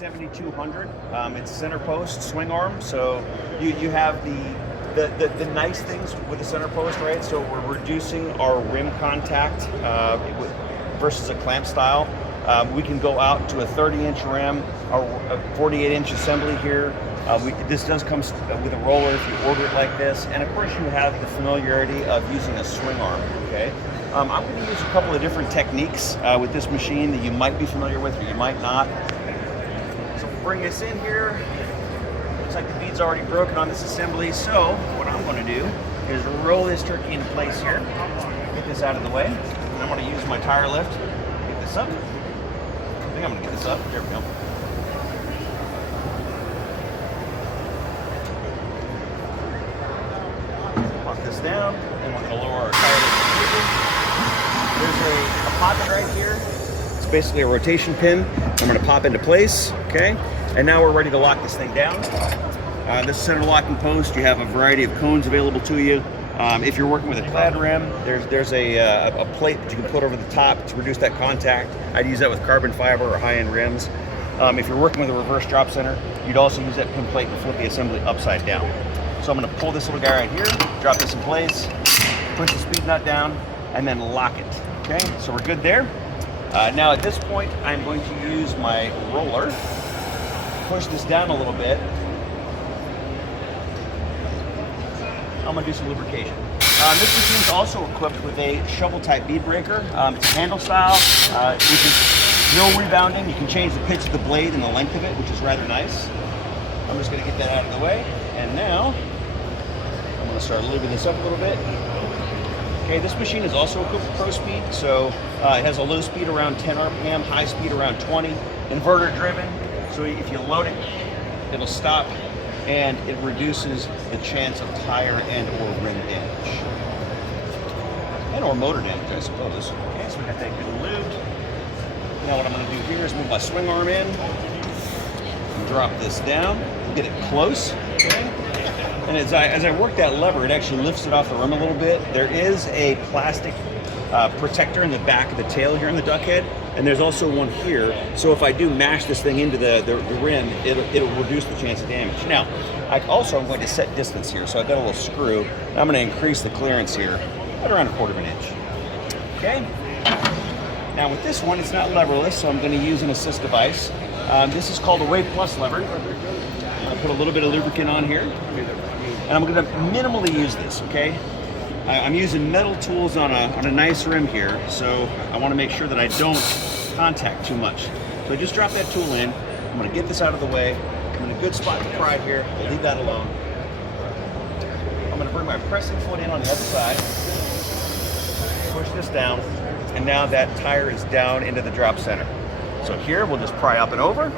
T7200. It's center post swing arm, so you have the nice things with the center post, right? So we're reducing our rim contact versus a clamp style. We can go out to a 30-inch rim or a 48-inch assembly here. This does come with a roller if you order it like this, and of course you have the familiarity of using a swing arm. Okay, I'm going to use a couple of different techniques with this machine that you might be familiar with or you might not. So bring this in here. Looks like the bead's already broken on this assembly. So what I'm going to do is roll this turkey into place here. Get this out of the way. And I'm going to use my tire lift. Get this up. I think I'm going to get this up. There we go. This down, and we're going to lower our tire lift. There's a pocket right here. It's basically a rotation pin. I'm going to pop into place, okay? And now we're ready to lock this thing down. This center locking post, you have a variety of cones available to you. If you're working with a clad rim, there's a plate that you can put over the top to reduce that contact. I'd use that with carbon fiber or high-end rims. If you're working with a reverse drop center, you'd also use that pin plate and flip the assembly upside down. So I'm going to pull this little guy right here, drop this in place, push the speed nut down, and then lock it. Okay, so we're good there. Now at this point, I'm going to use my roller, push this down a little bit. I'm going to do some lubrication. This machine is also equipped with a shovel-type bead breaker. It's handle style, which is no rebounding. You can change the pitch of the blade and the length of it, which is rather nice. I'm just going to get that out of the way. And now, I'm going to start lubing this up a little bit. Okay, this machine is also equipped with Pro Speed, so it has a low speed around 10 RPM, high speed around 20, inverter driven, so if you load it, it'll stop, and it reduces the chance of tire and or rim damage. And or motor damage, I suppose. Okay, so we got that good lubed. Now what I'm going to do here is move my swing arm in, and drop this down, get it close, okay? And as I work that lever, it actually lifts it off the rim a little bit. There is a plastic protector in the back of the tail here on the duck head, and there's also one here. So if I do mash this thing into the rim, it'll reduce the chance of damage. Now, I'm going to set distance here. So I've got a little screw, and I'm going to increase the clearance here at around 1/4 inch. Okay? Now with this one, it's not leverless, so I'm going to use an assist device. This is called a Wave Plus lever. I'm going to put a little bit of lubricant on here, and I'm going to minimally use this, okay? I'm using metal tools on a nice rim here, so I want to make sure that I don't contact too much. So I just drop that tool in. I'm going to get this out of the way. I'm in a good spot to pry here. I'll leave that alone. I'm going to bring my pressing foot in on the other side, push this down, and now that tire is down into the drop center. So here, we'll just pry up and over.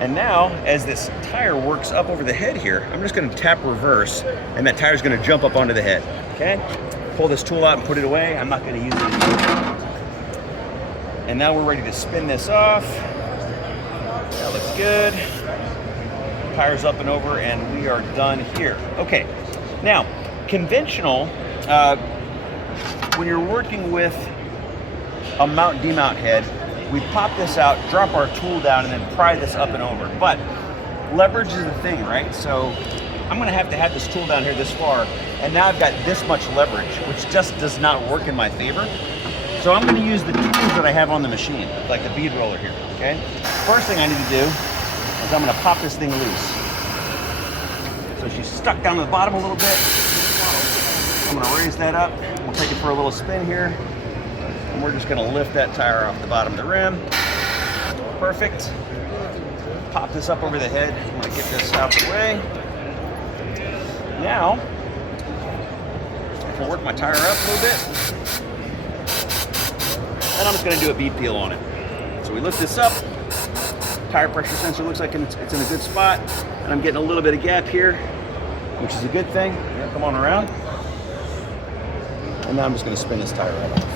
And now, as this tire works up over the head here, I'm just going to tap reverse, and that tire is going to jump up onto the head. Okay? Pull this tool out and put it away. I'm not going to use it anymore. And now we're ready to spin this off. That looks good. Tire's up and over, and we are done here. Okay. Now, conventional, when you're working with a mount-demount head, we pop this out, drop our tool down, and then pry this up and over. But leverage is the thing, right? So I'm going to have this tool down here this far, and now I've got this much leverage, which just does not work in my favor. So I'm going to use the tools that I have on the machine, like the bead roller here, okay? First thing I need to do is I'm going to pop this thing loose. So she's stuck down to the bottom a little bit. I'm going to raise that up. We'll take it for a little spin here. And we're just going to lift that tire off the bottom of the rim. Perfect. Pop this up over the head. I'm going to get this out of the way. Now, I'll work my tire up a little bit. And I'm just going to do a bead peel on it. So we lift this up. Tire pressure sensor looks like it's in a good spot. And I'm getting a little bit of gap here, which is a good thing. Come on around. And now I'm just going to spin this tire right off.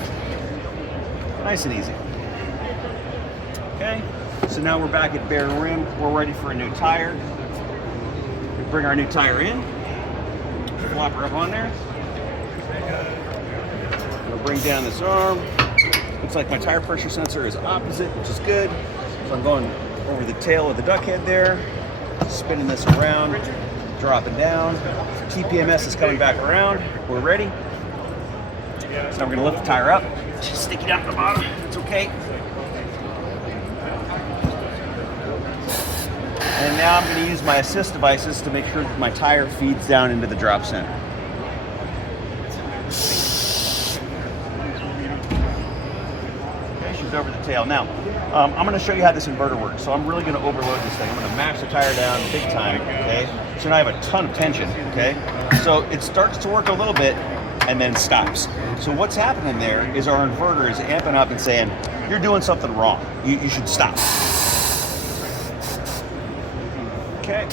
Nice and easy. Okay, so now we're back at bare rim. We're ready for a new tire. We bring our new tire in. Flop her up on there. We'll bring down this arm. Looks like my tire pressure sensor is opposite, which is good. So I'm going over the tail of the duck head there, spinning this around, dropping down. TPMS is coming back around. We're ready. So now we're going to lift the tire up. Just stick it down at the bottom. It's okay. And now I'm going to use my assist devices to make sure that my tire feeds down into the drop center. Okay, she's over the tail. Now, I'm going to show you how this inverter works. So I'm really going to overload this thing. I'm going to mash the tire down big time, okay? So now I have a ton of tension, okay? So it starts to work a little bit and then stops. So what's happening there is our inverter is amping up and saying, you're doing something wrong. You should stop. Okay.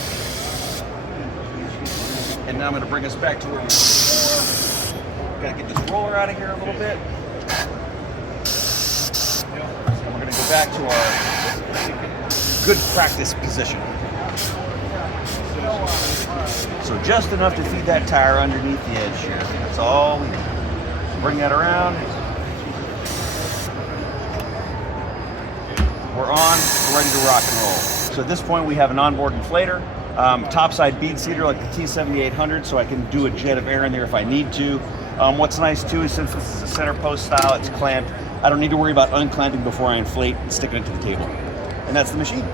And now I'm going to bring us back to where we were before. Got to get this roller out of here a little bit. And we're going to go back to our good practice position. So just enough to feed that tire underneath the edge here. That's all we need. Bring that around. We're on, we're ready to rock and roll. So at this point we have an onboard inflator, topside bead seater like the T7200, so I can do a jet of air in there if I need to. What's nice too is since this is a center post style, it's clamped, I don't need to worry about unclamping before I inflate and sticking it to the table. And that's the machine.